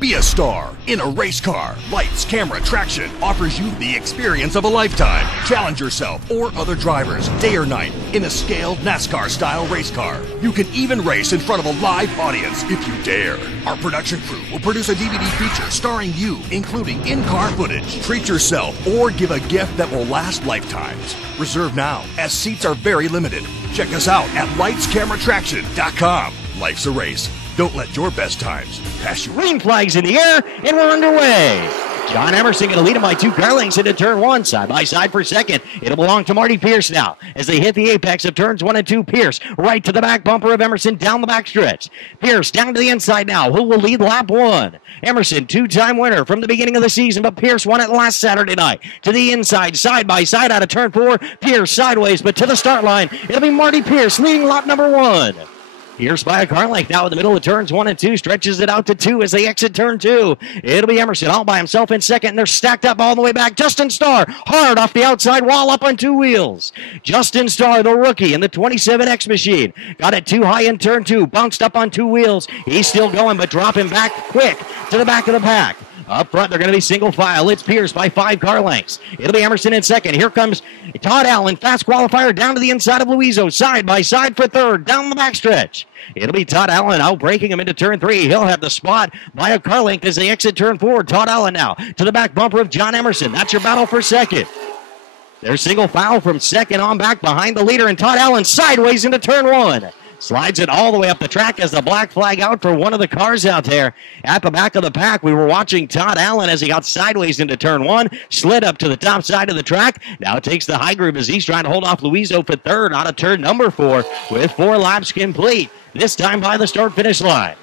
Be a star in a race car. Lights, Camera, Traction offers you the experience of a lifetime. Challenge yourself or other drivers day or night in a scaled NASCAR-style race car. You can even race in front of a live audience if you dare. Our production crew will produce a DVD feature starring you, including in-car footage. Treat yourself or give a gift that will last lifetimes. Reserve now, as seats are very limited. Check us out at lightscameratraction.com. Life's a race. Don't let your best times pass you. Green flags in the air, and we're underway. John Emerson going to lead him by 2 car lengths into turn 1, side by side for second. It'll belong to Marty Pierce now as they hit the apex of turns 1 and 2. Pierce right to the back bumper of Emerson down the back stretch. Pierce down to the inside now. Who will lead lap 1? Emerson, 2-time winner from the beginning of the season, but Pierce won it last Saturday night. To the inside, side by side out of turn 4. Pierce sideways, but to the start line. It'll be Marty Pierce leading lap number 1. Pierce by a car length now in the middle of turns 1 and 2. Stretches it out to 2 as they exit turn 2. It'll be Emerson all by himself in second, and they're stacked up all the way back. Justin Starr hard off the outside wall up on 2 wheels. Justin Starr, the rookie in the 27X machine. Got it too high in turn 2. Bounced up on 2 wheels. He's still going, but dropping back quick to the back of the pack. Up front, they're going to be single file. It's Pierce by 5 car lengths. It'll be Emerson in second. Here comes Todd Allen, fast qualifier down to the inside of Luizo. Side by side for third, down the backstretch. It'll be Todd Allen out breaking him into turn 3. He'll have the spot by a car length as they exit turn 4. Todd Allen now to the back bumper of John Emerson. That's your battle for second. They're single file from second on back behind the leader, and Todd Allen sideways into turn 1. Slides it all the way up the track as the black flag out for one of the cars out there at the back of the pack. We were watching Todd Allen as he got sideways into turn 1, slid up to the top side of the track. Now takes the high groove as he's trying to hold off Luizo for third out of turn number 4 with 4 laps complete, this time by the start-finish line.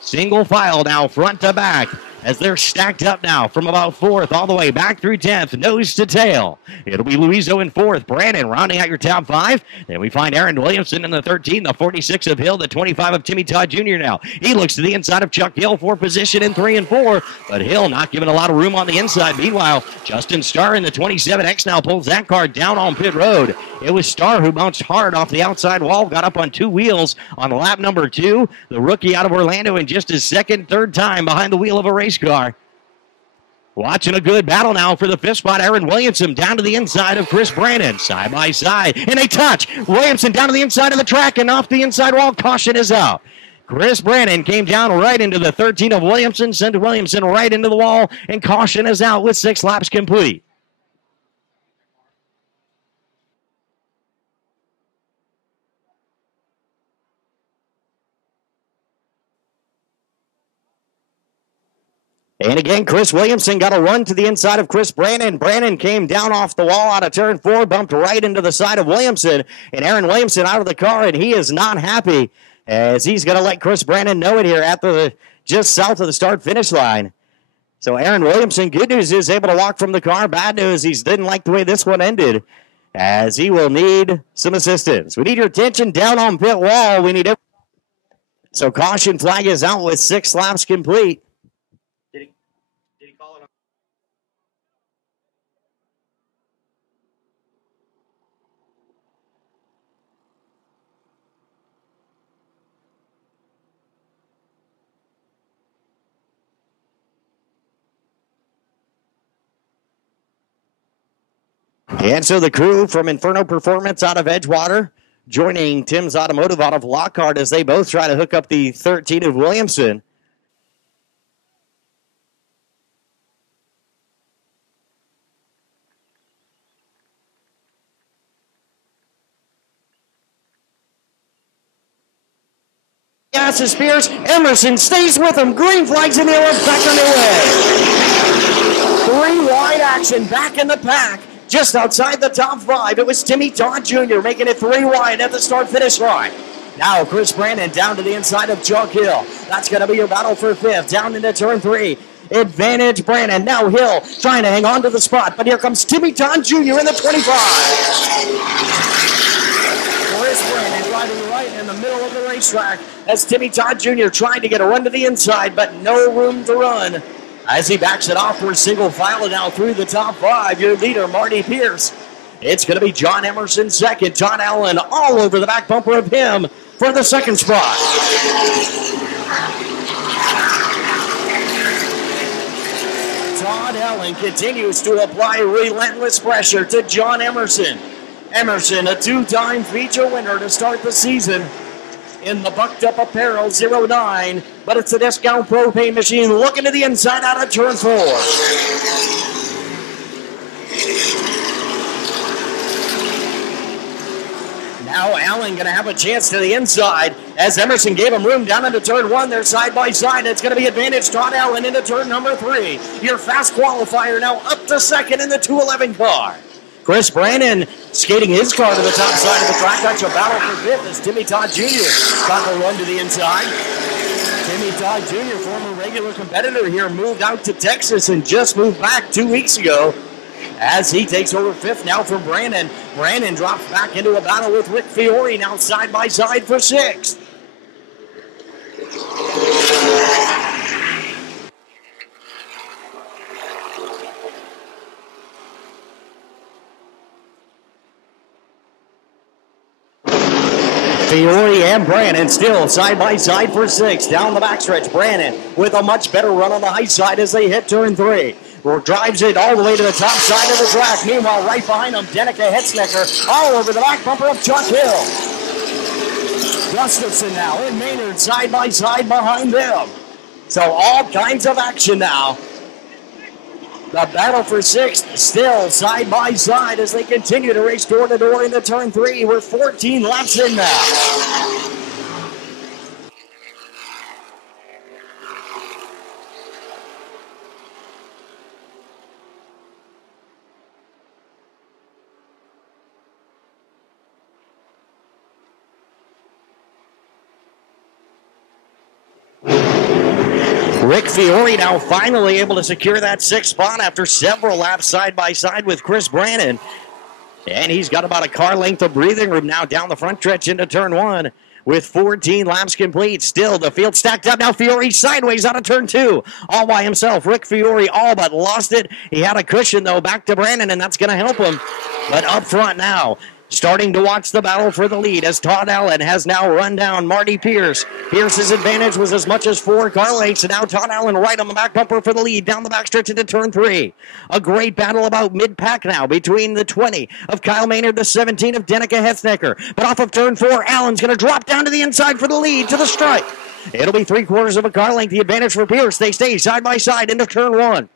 Single file now front to back as they're stacked up now from about 4th all the way back through 10th, nose to tail. It'll be Luizo in 4th. Brandon rounding out your top 5. Then we find Aaron Williamson in the 13, the 46 of Hill, the 25 of Timmy Todd Jr. now. He looks to the inside of Chuck Hill for position in 3 and 4, but Hill not giving a lot of room on the inside. Meanwhile, Justin Starr in the 27X now pulls that car down on pit road. It was Starr who bounced hard off the outside wall, got up on 2 wheels on lap number 2. The rookie out of Orlando in just his second, third time behind the wheel of a race car. Watching a good battle now for the 5th spot. Aaron Williamson down to the inside of Chris Brandon, side by side, and they touch. Williamson down to the inside of the track and off the inside wall. Caution is out. Chris Brandon came down right into the 13 of Williamson, sent Williamson right into the wall, and caution is out with 6 laps complete. And again, Chris Williamson got a run to the inside of Chris Brandon. Brandon came down off the wall out of turn 4, bumped right into the side of Williamson. And Aaron Williamson out of the car, and he is not happy as he's going to let Chris Brandon know it here at the just south of the start-finish line. So Aaron Williamson, good news is able to walk from the car. Bad news, he didn't like the way this one ended, as he will need some assistance. We need your attention down on pit wall. We need it. So caution flag is out with 6 laps complete. And so the crew from Inferno Performance out of Edgewater joining Tim's Automotive out of Lockhart as they both try to hook up the 13 of Williamson. Gas is Spears. Emerson stays with him. Green flags in the air. Back underway. 3 wide action back in the pack. Just outside the top 5, it was Timmy Todd Jr. making it 3 wide at the start-finish line. Now Chris Brandon down to the inside of Chuck Hill. That's going to be your battle for 5th. Down into turn 3. Advantage Brandon. Now Hill trying to hang on to the spot, but here comes Timmy Todd Jr. in the 25. Chris Brandon driving right in the middle of the racetrack as Timmy Todd Jr. trying to get a run to the inside, but no room to run. As he backs it off for single file now through the top 5, your leader, Marty Pierce. It's going to be John Emerson second. Todd Allen all over the back bumper of him for the 2nd spot. Allen continues to apply relentless pressure to John Emerson. Emerson, a two-time feature winner to start the season in the Bucked Up Apparel 09, but it's a Discount Propane Machine looking to the inside out of turn 4. Now Allen going to have a chance to the inside as Emerson gave him room down into turn 1. They're side by side. It's going to be advantage Todd Allen into turn number 3. Your fast qualifier now up to second in the 211 car. Chris Brandon skating his car to the top side of the track. That's a battle for fifth as Timmy Todd Jr. got the run to the inside. Timmy Todd Jr., former regular competitor here, moved out to Texas and just moved back 2 weeks ago as he takes over fifth now from Brandon. Brandon drops back into a battle with Rick Fiore, now side by side for sixth. Fiore and Brandon still side by side for sixth. Down the backstretch, Brandon with a much better run on the high side as they hit turn 3. Drives it all the way to the top side of the track. Meanwhile, right behind him, Danica Hetznecker all over the back bumper of Chuck Hill. Gustafson now and Maynard side by side behind them. So all kinds of action now. The battle for sixth still side by side as they continue to race door to door into turn 3. We're 14 laps in now. Rick Fiore now finally able to secure that sixth spot after several laps side by side with Chris Brandon. And he's got about a car length of breathing room now down the front stretch into turn 1 with 14 laps complete. Still the field stacked up. Now Fiore sideways out of turn 2 all by himself. Rick Fiore all but lost it. He had a cushion though back to Brandon, and that's going to help him. But up front now, starting to watch the battle for the lead as Todd Allen has now run down Marty Pierce. Pierce's advantage was as much as 4 car lengths, and now Todd Allen right on the back bumper for the lead down the backstretch into turn 3. A great battle about mid-pack now between the 20 of Kyle Maynard, the 17 of Danica Hetznecker. But off of turn 4, Allen's going to drop down to the inside for the lead to the stripe. It'll be 3/4 of a car length, the advantage for Pierce. They stay side by side into turn 1.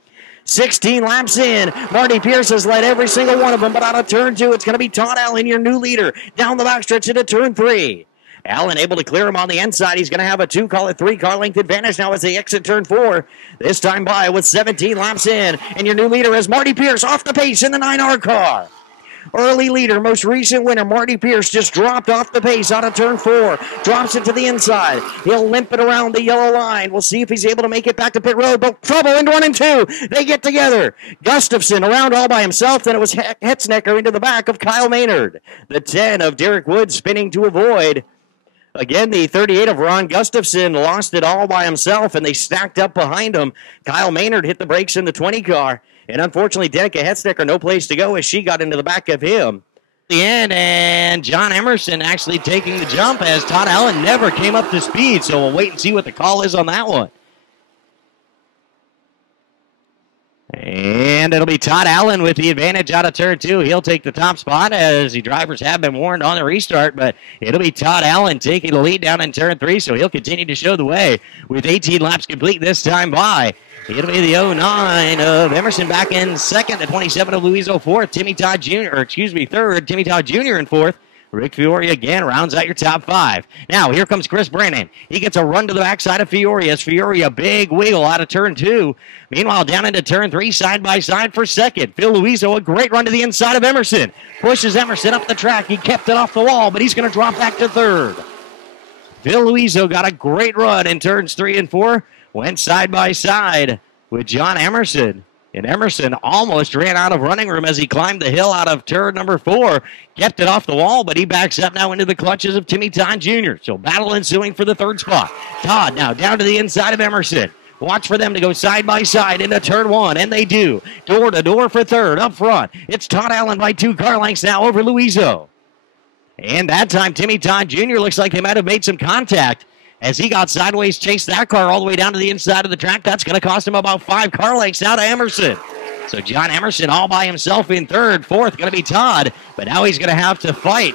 16 laps in. Marty Pierce has led every single one of them, but out of turn 2, it's going to be Todd Allen, your new leader, down the backstretch into turn 3. Allen able to clear him on the inside. He's going to have a 3 car length advantage now as they exit turn 4. This time by with 17 laps in, and your new leader is Marty Pierce off the pace in the 9R car. Early leader, most recent winner, Marty Pierce, just dropped off the pace out of turn 4. Drops it to the inside. He'll limp it around the yellow line. We'll see if he's able to make it back to pit road. But trouble in 1 and 2. They get together. Gustafson around all by himself. Then it was Hetznecker into the back of Kyle Maynard. The 10 of Derek Wood spinning to avoid. Again, the 38 of Ron Gustafson lost it all by himself, and they stacked up behind him. Kyle Maynard hit the brakes in the 20 car. And unfortunately, Danica Hetznecker, no place to go as she got into the back of him. The end, and John Emerson actually taking the jump as Todd Allen never came up to speed. So we'll wait and see what the call is on that one. And it'll be Todd Allen with the advantage out of turn 2. He'll take the top spot as the drivers have been warned on the restart, but it'll be Todd Allen taking the lead down in turn 3, so he'll continue to show the way with 18 laps complete this time by. It'll be the 09 of Emerson back in second, the 27 of Louiso fourth, third, Timmy Todd Jr. in fourth. Rick Fiore again rounds out your top 5. Now, here comes Chris Brandon. He gets a run to the backside of Fiore as Fiore a big wiggle out of turn 2. Meanwhile, down into turn 3, side by side for second. Phil Louiso, a great run to the inside of Emerson. Pushes Emerson up the track. He kept it off the wall, but he's going to drop back to third. Phil Louiso got a great run in turns 3 and 4. Went side by side with John Emerson. And Emerson almost ran out of running room as he climbed the hill out of turn number 4. Kept it off the wall, but he backs up now into the clutches of Timmy Todd Jr. So battle ensuing for the third spot. Todd now down to the inside of Emerson. Watch for them to go side by side into turn 1, and they do. Door to door for third. Up front, it's Todd Allen by 2 car lengths now over Louiso. And that time, Timmy Todd Jr. looks like they might have made some contact as he got sideways, chased that car all the way down to the inside of the track. That's going to cost him about 5 car lengths now to Emerson. So John Emerson all by himself in third. Fourth going to be Todd, but now he's going to have to fight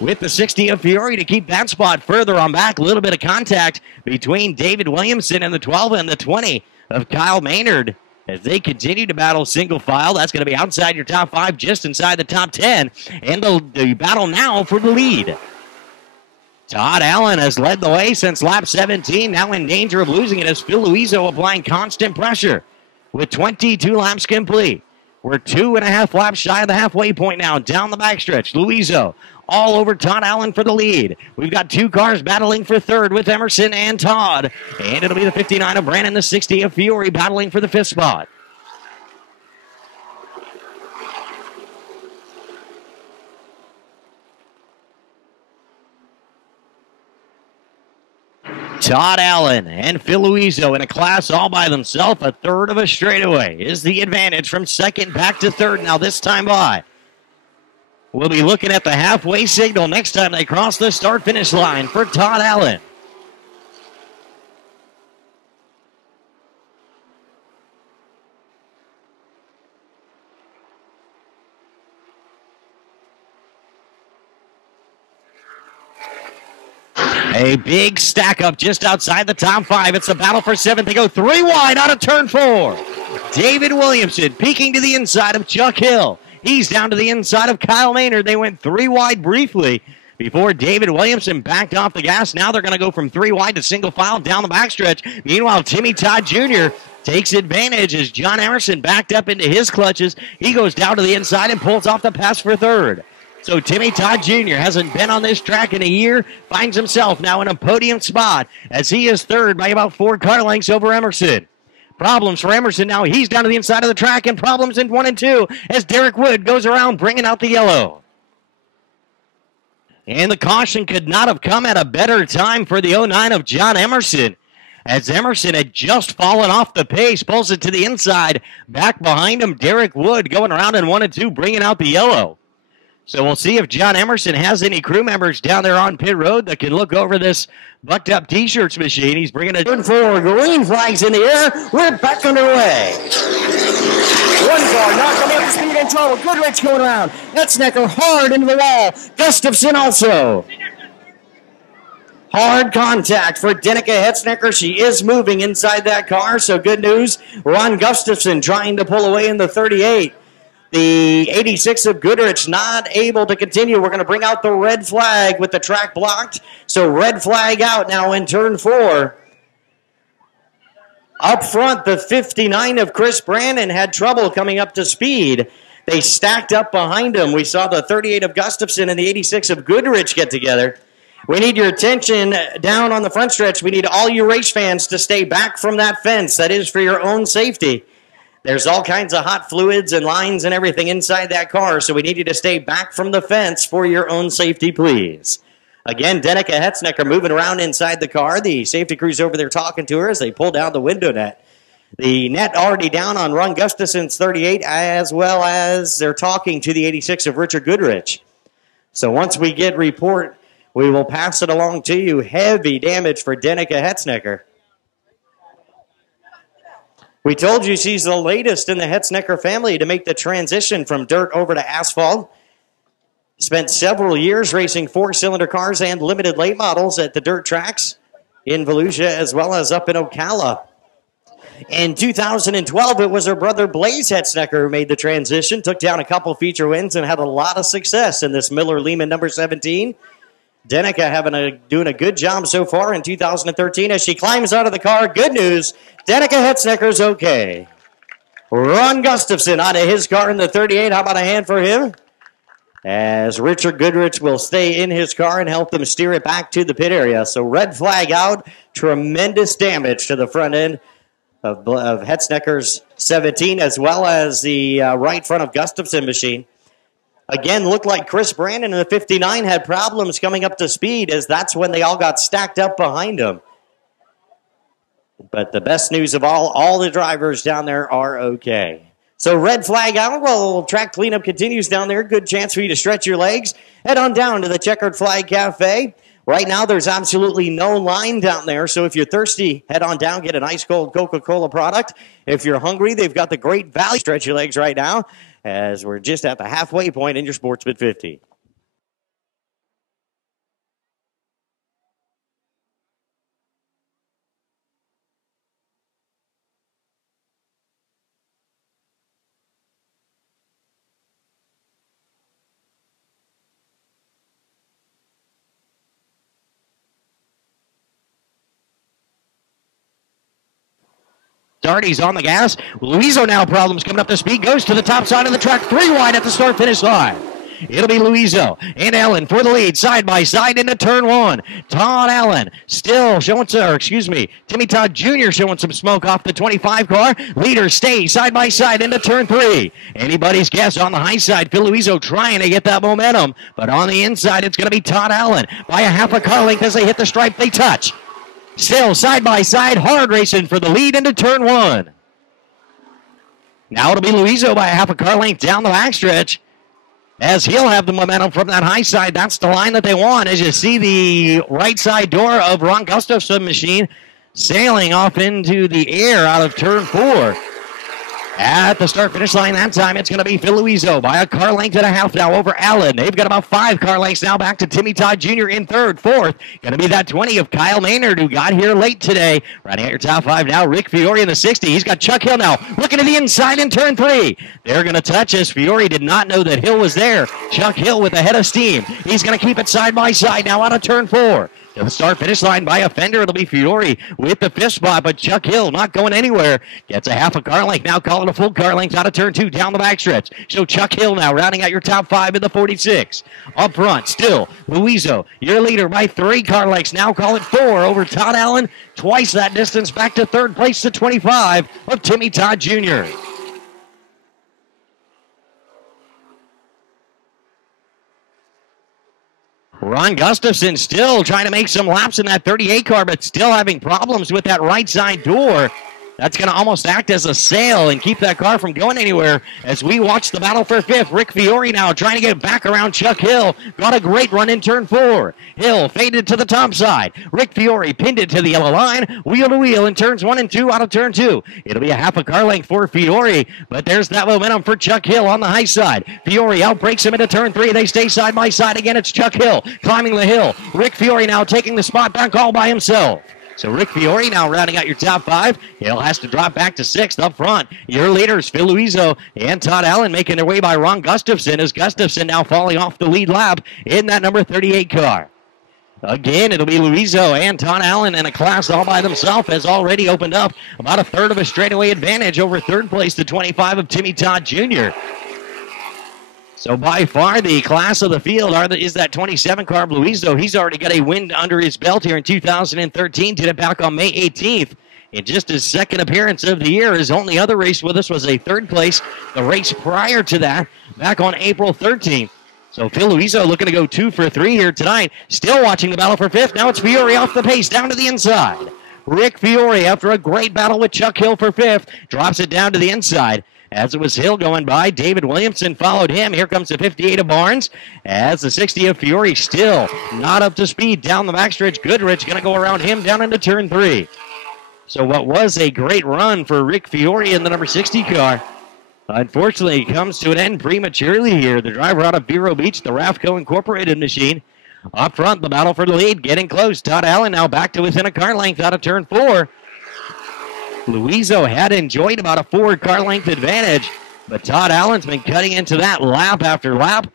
with the 60 of Fiore to keep that spot further on back. A little bit of contact between David Williamson and the 12 and the 20 of Kyle Maynard as they continue to battle single file. That's going to be outside your top 5, just inside the top 10. And the battle now for the lead. Todd Allen has led the way since lap 17, now in danger of losing it as Phil Luiso applying constant pressure with 22 laps complete. We're 2.5 laps shy of the halfway point now, down the backstretch. Luiso all over Todd Allen for the lead. We've got 2 cars battling for third with Emerson and Todd. And it'll be the 59 of Brandon, the 60 of Fiore battling for the 5th spot. Todd Allen and Phil Luiso in a class all by themselves. A third of a straightaway is the advantage from second back to third now this time by. We'll be looking at the halfway signal next time they cross the start-finish line for Todd Allen. A big stack up just outside the top 5. It's a battle for 7th. They go 3 wide out of turn 4. David Williamson peeking to the inside of Chuck Hill. He's down to the inside of Kyle Maynard. They went 3 wide briefly before David Williamson backed off the gas. Now they're going to go from 3 wide to single file down the backstretch. Meanwhile, Timmy Todd Jr. takes advantage as John Emerson backed up into his clutches. He goes down to the inside and pulls off the pass for third. So Timmy Todd Jr. hasn't been on this track in a year, finds himself now in a podium spot as he is third by about 4 car lengths over Emerson. Problems for Emerson now. He's down to the inside of the track, and problems in 1 and 2 as Derek Wood goes around bringing out the yellow. And the caution could not have come at a better time for the 09 of John Emerson, as Emerson had just fallen off the pace, pulls it to the inside. Back behind him, Derek Wood going around in 1 and 2, bringing out the yellow. So we'll see if John Emerson has any crew members down there on pit road that can look over this bucked up T-shirts machine. He's bringing a turn 4. Green flags in the air. We're back underway. 1 car not coming up to speed in trouble. Goodrich going around. Hetznecker hard into the wall. Gustafson also. Hard contact for Danica Hetznecker. She is moving inside that car, so good news. Ron Gustafson trying to pull away in the 38. The 86 of Goodrich not able to continue. We're going to bring out the red flag with the track blocked. So red flag out now in turn 4. Up front, the 59 of Chris Brandon had trouble coming up to speed. They stacked up behind him. We saw the 38 of Gustafson and the 86 of Goodrich get together. We need your attention down on the front stretch. We need all you race fans to stay back from that fence. That is for your own safety. There's all kinds of hot fluids and lines and everything inside that car, so we need you to stay back from the fence for your own safety, please. Again, Danica Hetznecker moving around inside the car. The safety crew's over there talking to her as they pull down the window net. The net already down on Ron Gustafson's 38, as well as they're talking to the 86 of Richard Goodrich. So once we get report, we will pass it along to you. Heavy damage for Danica Hetznecker. We told you she's the latest in the Hetznecker family to make the transition from dirt over to asphalt. Spent several years racing 4-cylinder cars and limited late models at the dirt tracks in Volusia as well as up in Ocala. In 2012, it was her brother Blaze Hetznecker who made the transition, took down a couple feature wins, and had a lot of success in this Miller Lehman number 17. Danica doing a good job so far in 2013 as she climbs out of the car. Good news, Danica Hetznicker's okay. Ron Gustafson out of his car in the 38. How about a hand for him? As Richard Goodrich will stay in his car and help them steer it back to the pit area. So red flag out. Tremendous damage to the front end of Hetznecker's 17 as well as the right front of Gustafson machine. Again, looked like Chris Brandon in the 59 had problems coming up to speed as that's when they all got stacked up behind him. But the best news of all the drivers down there are okay. So red flag out. Well, track cleanup continues down there. Good chance for you to stretch your legs. Head on down to the Checkered Flag Cafe. Right now, there's absolutely no line down there, so if you're thirsty, head on down, get an ice-cold Coca-Cola product. If you're hungry, they've got the great value. Stretch your legs right now, as we're just at the halfway point in your Sportsman 50. Darty's on the gas. Luizo now problems coming up to speed. Goes to the top side of the track. 3 wide at the start-finish line. It'll be Luizo and Allen for the lead, side by side into turn 1. Todd Allen still showing Timmy Todd Jr. showing some smoke off the 25 car. Leaders stay side by side into turn 3. Anybody's guess on the high side. Phil Luizo trying to get that momentum, but on the inside, it's going to be Todd Allen by a half a car length as they hit the stripe. They touch. Still side by side, hard racing for the lead into turn 1. Now it'll be Luizo by a half a car length down the backstretch, as he'll have the momentum from that high side. That's the line that they want, as you see the right side door of Ron Gustafson's machine sailing off into the air out of turn 4. At the start-finish line that time, it's going to be Phil Luizo by a car length and a half now over Allen. They've got about 5 car lengths now back to Timmy Todd Jr. in third. Fourth, going to be that 20 of Kyle Maynard, who got here late today. Running at your top 5 now, Rick Fiore in the 60. He's got Chuck Hill now looking to the inside in turn 3. They're going to touch as Fiore did not know that Hill was there. Chuck Hill with a head of steam. He's going to keep it side by side now out of turn 4. To the start-finish line by a fender, it'll be Fiore with the 5th spot, but Chuck Hill not going anywhere. Gets a half a car length, now calling a full car length out of turn 2 down the backstretch. So Chuck Hill now rounding out your top 5 in the 46. Up front, still, Luizo, your leader by 3 car lengths, now call it 4 over Todd Allen. Twice that distance back to third place to 25 of Timmy Todd Jr. Ron Gustafson still trying to make some laps in that 38 car, but still having problems with that right side door. That's going to almost act as a sail and keep that car from going anywhere as we watch the battle for 5th. Rick Fiore now trying to get back around Chuck Hill. Got a great run in turn 4. Hill faded to the top side. Rick Fiore pinned it to the yellow line. Wheel to wheel in turns 1 and 2 out of turn 2. It'll be a half a car length for Fiore, but there's that momentum for Chuck Hill on the high side. Fiore outbreaks him into turn 3. They stay side by side again. It's Chuck Hill climbing the hill. Rick Fiore now taking the spot back all by himself. So Rick Fiore now rounding out your top 5. Hill has to drop back to 6th up front. Your leaders, Phil Luizo and Todd Allen, making their way by Ron Gustafson, as Gustafson now falling off the lead lap in that number 38 car. Again, it'll be Luizo and Todd Allen, and a class all by themselves has already opened up about a third of a straightaway advantage over third place to 25 of Timmy Todd Jr. So by far the class of the field is that 27 car Luizo. He's already got a win under his belt here in 2013. Did it back on May 18th. In just his second appearance of the year. His only other race with us was a third place. The race prior to that, back on April 13th. So Phil Luizo looking to go 2 for 3 here tonight. Still watching the battle for 5th. Now it's Fiore off the pace, down to the inside. Rick Fiore, after a great battle with Chuck Hill for 5th, drops it down to the inside. As it was Hill going by, David Williamson followed him. Here comes the 58 of Barnes. As the 60 of Fiore still not up to speed down the backstretch. Goodrich going to go around him down into turn 3. So what was a great run for Rick Fiore in the number 60 car, unfortunately comes to an end prematurely here. The driver out of Vero Beach, the Rafco Incorporated machine. Up front, the battle for the lead, getting close. Todd Allen now back to within a car length out of turn 4. Luizo had enjoyed about a 4 car length advantage, but Todd Allen's been cutting into that lap after lap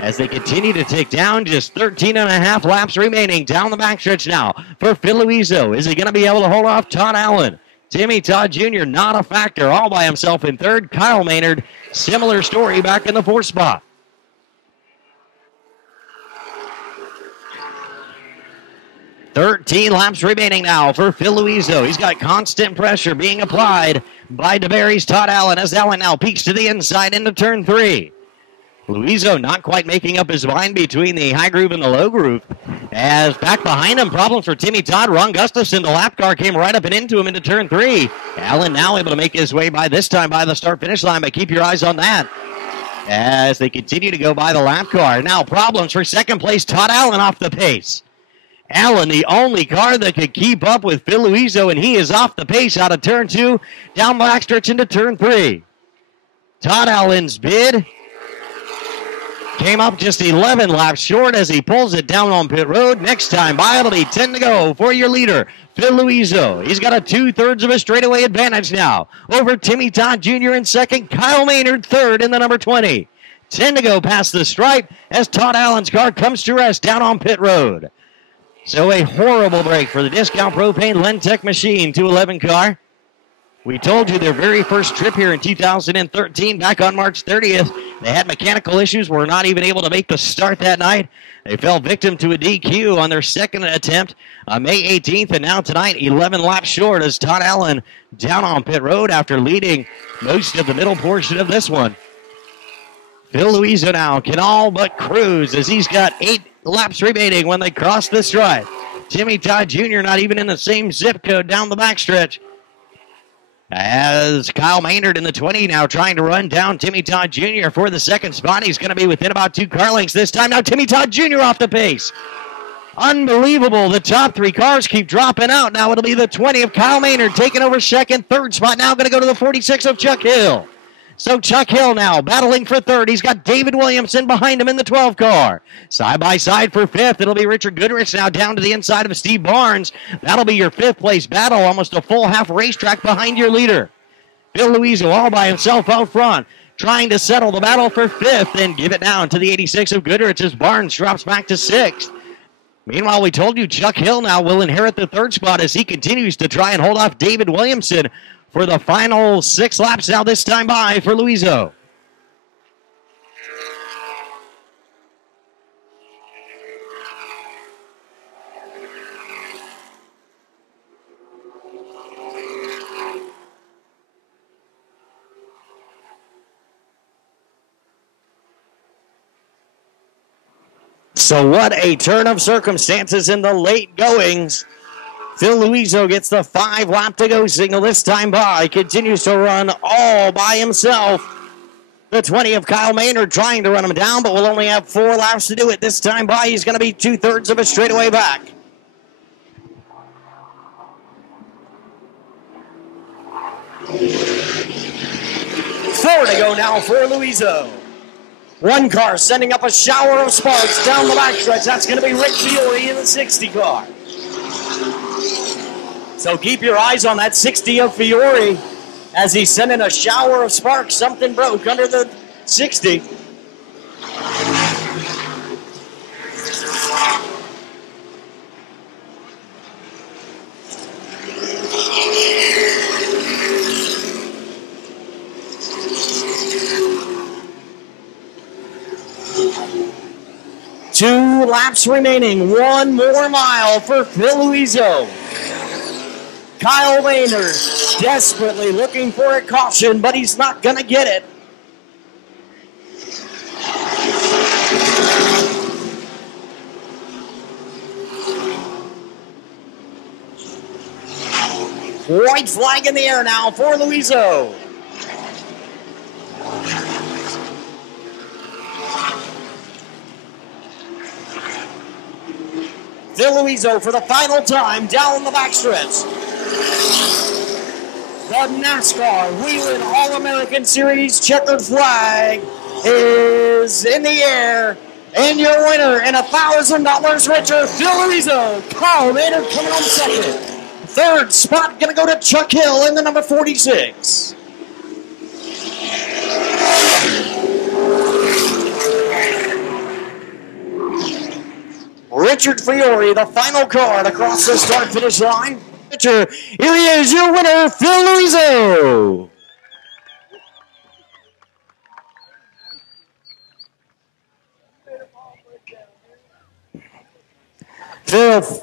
as they continue to tick down. Just 13 and a half laps remaining down the backstretch now for Phil Luizo. Is he going to be able to hold off Todd Allen? Timmy Todd Jr. not a factor, all by himself in third. Kyle Maynard, similar story back in the 4th spot. 13 laps remaining now for Phil Luizo. He's got constant pressure being applied by DeBerry's Todd Allen as Allen now peeks to the inside into turn 3. Luizo not quite making up his mind between the high groove and the low groove. As back behind him, problems for Timmy Todd. Ron Gustafson, the lap car, came right up and into him into turn 3. Allen now able to make his way by this time by the start-finish line, but keep your eyes on that. as they continue to go by the lap car. Now problems for second place, Todd Allen off the pace. Allen, the only car that could keep up with Phil Luiso, and he is off the pace out of turn 2, down backstretch into turn 3. Todd Allen's bid came up just 11 laps short as he pulls it down on pit road. Next time by, it'll be 10 to go for your leader, Phil Luiso. He's got a 2/3 of a straightaway advantage now over Timmy Todd Jr. in second, Kyle Maynard third in the number 20. 10 to go past the stripe as Todd Allen's car comes to rest down on pit road. So a horrible break for the Discount Propane Lentech Machine 211 car. We told you their very first trip here in 2013, back on March 30th, they had mechanical issues, were not even able to make the start that night. They fell victim to a DQ on their second attempt on May 18th, and now tonight, 11 laps short as Todd Allen down on pit road after leading most of the middle portion of this one. Phil Luiso now can all but cruise as he's got 8 laps remaining when they cross the stripe. Timmy Todd Jr. not even in the same zip code down the backstretch. As Kyle Maynard in the 20 now trying to run down Timmy Todd Jr. for the second spot. He's going to be within about 2 car lengths this time. Now Timmy Todd Jr. off the pace. Unbelievable. The top 3 cars keep dropping out. Now it'll be the 20 of Kyle Maynard taking over second. Third spot now going to go to the 46 of Chuck Hill. So Chuck Hill now battling for third. He's got David Williamson behind him in the 12 car. Side by side for fifth. It'll be Richard Goodrich now down to the inside of Steve Barnes. That'll be your 5th place battle. Almost a full half racetrack behind your leader. Phil Luiso all by himself out front, trying to settle the battle for 5th and give it down to the 86 of Goodrich as Barnes drops back to 6th. Meanwhile, we told you Chuck Hill now will inherit the 3rd spot as he continues to try and hold off David Williamson for the final 6 laps now this time by for Luiso. So what a turn of circumstances in the late goings. Phil Luiso gets the 5 lap to go signal this time by. Continues to run all by himself. The 20 of Kyle Maynard trying to run him down, but will only have 4 laps to do it this time by. He's going to be 2/3 of a straightaway back. Four to go now for Luiso. 1 car sending up a shower of sparks down the backstretch. That's going to be Rick Fiore in the 60 car. So keep your eyes on that 60 of Fiore as he's sending a shower of sparks. Something broke under the 60. Two laps remaining. 1 more mile for Phil Luiso. Kyle Maynard desperately looking for a caution, but he's not going to get it. White flag in the air now for Luiso. Phil Luiso for the final time down the backstretch. The NASCAR Whelen All-American Series checkered flag is in the air. And your winner and $1,000 richer, Phil Luiso. Kyle Maynard coming on second. 3rd spot going to go to Chuck Hill in the number 46. Richard Fiore, the final car to cross the start-finish line. Here he is, your winner, Phil Luiso. Phil,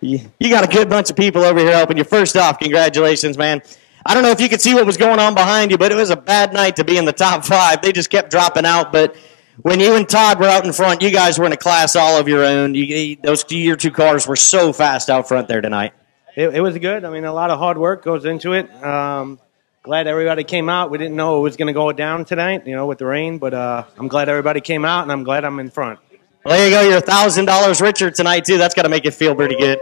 you got a good bunch of people over here helping you. First off, congratulations, man. I don't know if you could see what was going on behind you, but it was a bad night to be in the top 5. They just kept dropping out, but when you and Todd were out in front, you guys were in a class all of your own. Your 2 cars were so fast out front there tonight. It was good. I mean, a lot of hard work goes into it. glad everybody came out. We didn't know it was going to go down tonight, you know, with the rain, but I'm glad everybody came out, and I'm glad I'm in front. Well, there you go. You're $1,000 richer tonight, too. That's got to make it feel pretty good.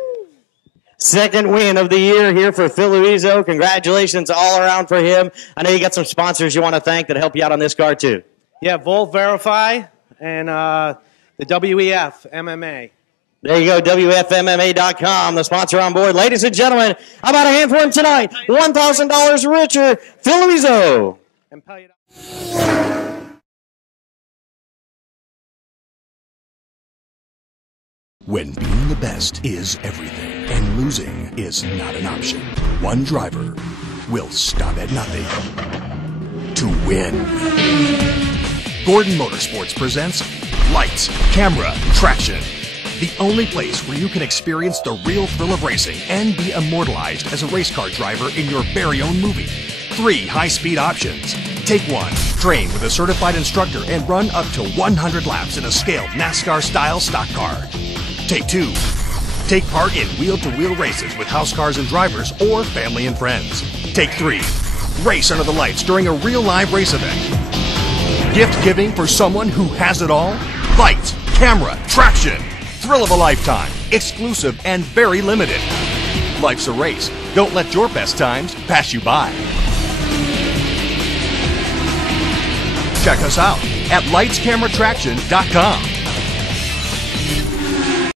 Second win of the year here for Phil Luizzo. Congratulations all around for him. I know you got some sponsors you want to thank that help you out on this car, too. Yeah, Volt Verify and the WEF MMA. There you go, WFMMA.com, the sponsor on board. Ladies and gentlemen, how about a hand for him tonight? $1,000 richer, Phil Luizzo. When being the best is everything and losing is not an option, one driver will stop at nothing to win. Gordon Motorsports presents Lights, Camera, Traction. The only place where you can experience the real thrill of racing and be immortalized as a race car driver in your very own movie. 3 high-speed options. Take 1, train with a certified instructor and run up to 100 laps in a scaled NASCAR-style stock car. Take 2, take part in wheel-to-wheel races with house cars and drivers or family and friends. Take 3, race under the lights during a real live race event. Gift giving for someone who has it all? Lights, camera, traction. Thrill of a lifetime, exclusive and very limited. Life's a race. Don't let your best times pass you by. Check us out at lightscameratraction.com.